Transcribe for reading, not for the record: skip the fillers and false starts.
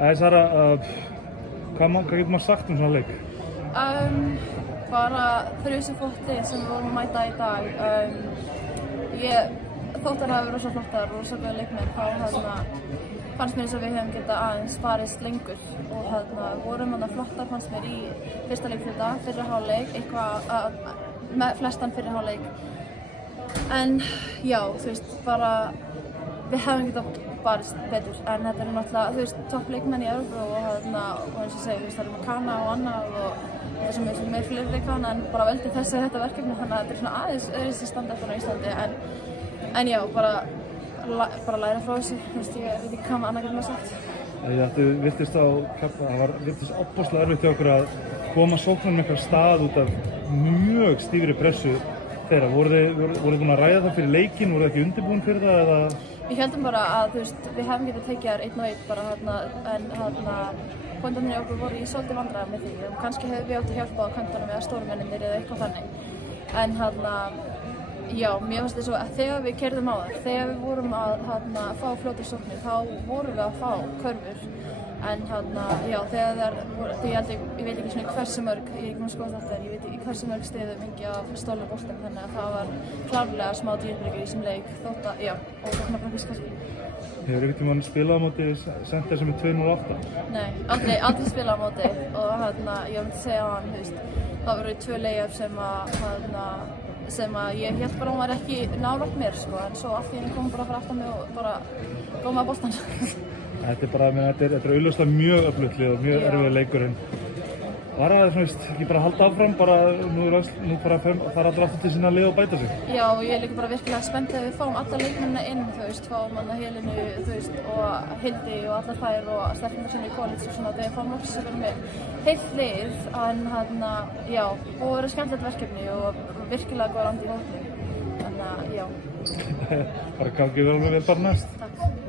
Sara, hvað getur maður sagt svona leik? Bara þessi flótti sem við vorum að mæta í dag. Þótt að það hafi verið svo flottar og svo góða leikmenn, þá fannst mér eins og við hefum getað aðeins farist lengur og vorum flottar fannst mér í fyrsta leikhluta, fyrri hálfleik, með flestan fyrri hálfleik. En já, þú veist, bara við hefum getað barist betur, en þetta náttúrulega, toppleikmenn í Evrópu og eins og segja, það með Kana og annað og þetta sem er meir fleiri Kana en bara veldi þessu þetta verkefni, þannig að þetta er svona aðeins öðruvísi standa eftir á Íslandi, en já, bara læra frá þessu, ég veit ekki hvað annað getur maður sagt. Þið virtist það virtist ofboðslega erfitt hjá okkur að koma sóknarnum einhver stað út af mjög stífri pressu þeirra. Voru þið búin að ræða það fyrir leikinn, voru þið ekki undirbúin fyrir það eða? Við heldum bara að við hefum getað tekið þær 1-1 bara en köntarnir í okkur voru í svolítið vandræðum með því. Kannski hefðum við átt að hjálpa á köntunum eða stórmennir eða eitthvað þannig. En já, mér finnst þess að þegar við keyrðum á þær, þegar við vorum að fá fljótar sóknir, þá vorum við að fá körfur. En já, þegar ég veit ekki svona hversu mörg, ég er ekki með að skoða þetta, en ég veit ekki hversu mörg stiðum fengi af stólu boltum, þannig að það var klárlega smá dýrbreykur í þessum leik, þótt að, já, og sóknarframkvæmd kannski. Hefur einhvern tímann spilað á móti Center sem er 208? Nei, aldrei spilað á móti og ég myndi segja á hann, það voru 2 layup sem að ég hélt bara hún var ekki nálægt mér, en svo allt í henni kom bara aftur mig og bara góma að boltan. Þetta er augljóslega mjög öflugt lið og mjög erfiður leikurinn. Var það ekki bara að halda áfram, nú fara allir aftur til sína lið og bæta sig? Já, og ég er líka bara virkilega spennt þegar við fáum alla leikmennina inn, fáum Helenu og Hildi og allar þær og stelpurnar sem í college og svona, þegar við fáum loksins að vera með heilt lið, en já, og það verður skemmtilegt verkefni og virkilega góð andi í hópnum, þannig að já. Bara gangið vel með bara næst. Takk.